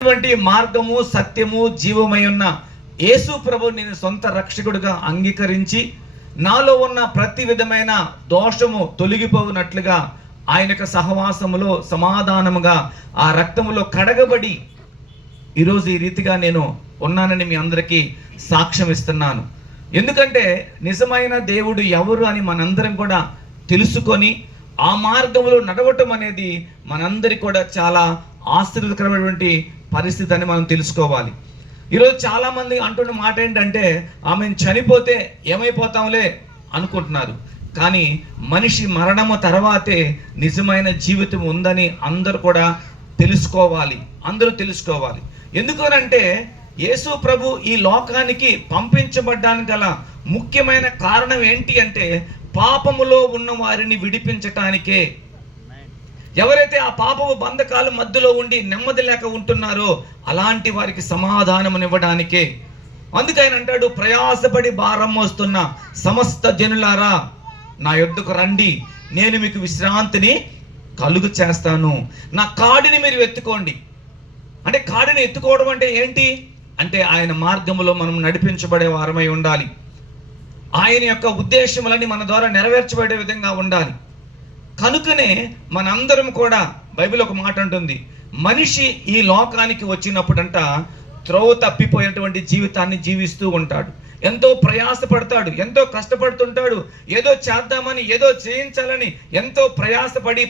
ఇటువంటి మార్గము, సత్యము, జీవమై ఉన్న యేసు ప్రభు నేను సొంత రక్షకుడిగా అంగీకరించి నాలో ఉన్న ప్రతి విధమైన దోషము తొలగిపోవునట్లుగా ఆయన యొక్క సహవాసములో సమాధానముగా ఆ రక్తములో కడగబడి ఈరోజు ఈ రీతిగా నేను ఉన్నానని మీ అందరికీ సాక్ష్యం ఇస్తున్నాను. ఎందుకంటే నిజమైన దేవుడు ఎవరు అని మనందరం కూడా తెలుసుకొని ఆ మార్గంలో నడవటం అనేది మనందరికీ కూడా చాలా ఆశ్చర్యకరమైనటువంటి పరిస్థితి అని మనం తెలుసుకోవాలి. ఈరోజు చాలామంది అంటున్న మాట ఏంటంటే ఆమె చనిపోతే ఏమైపోతాంలే అనుకుంటున్నారు. కానీ మనిషి మరణము తర్వాతే నిజమైన జీవితం ఉందని అందరూ కూడా తెలుసుకోవాలి. ఎందుకనంటే యేసు ప్రభు ఈ లోకానికి పంపించబడ్డానికి గల ముఖ్యమైన కారణం ఏంటి అంటే పాపములో ఉన్న వారిని విడిపించటానికే. ఎవరైతే ఆ పాపపు బంధకాల మధ్యలో ఉండి నెమ్మది లేక ఉంటున్నారో అలాంటి వారికి సమాధానమునివ్వడానికే. అందుకే ఆయన అంటాడు, ప్రయాసపడి భారం మోస్తున్న సమస్త జనులారా నా యొద్దకు రండి, నేను మీకు విశ్రాంతిని కలుగు చేస్తాను. నా కాడిని మీరు ఎత్తుకోండి. అంటే కాడిని ఎత్తుకోవడం అంటే ఏంటి అంటే ఆయన మార్గములో మనం నడిపించబడే వారమై ఉండాలి. ఆయన యొక్క ఉద్దేశములని మన ద్వారా నెరవేర్చబడే విధంగా ఉండాలి. కనుకనే మనందరం కూడా బైబిల్ ఒక మాట అంటుంది, మనిషి ఈ లోకానికి వచ్చినప్పుడంట త్రోవ తప్పిపోయినటువంటి జీవితాన్ని జీవిస్తూ ఉంటాడు. ఎంతో ప్రయాసపడతాడు, ఎంతో కష్టపడుతుంటాడు, ఏదో చేద్దామని ఏదో చేయించాలని ఎంతో ప్రయాసపడి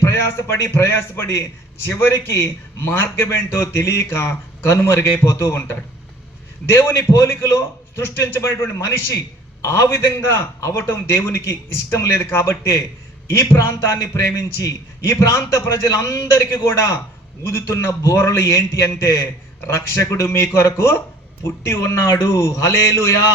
చివరికి మార్గమేంటో తెలియక కనుమరుగైపోతూ ఉంటాడు. దేవుని పోలికలో సృష్టించబడినటువంటి మనిషి ఆ విధంగా అవటం దేవునికి ఇష్టం లేదు. కాబట్టే ఈ ప్రాంతాన్ని ప్రేమించి ఈ ప్రాంత ప్రజలందరికీ కూడా ఊదుతున్న బోరలు ఏంటి అంటే రక్షకుడు మీ కొరకు పుట్టి ఉన్నాడు. హల్లెలూయా.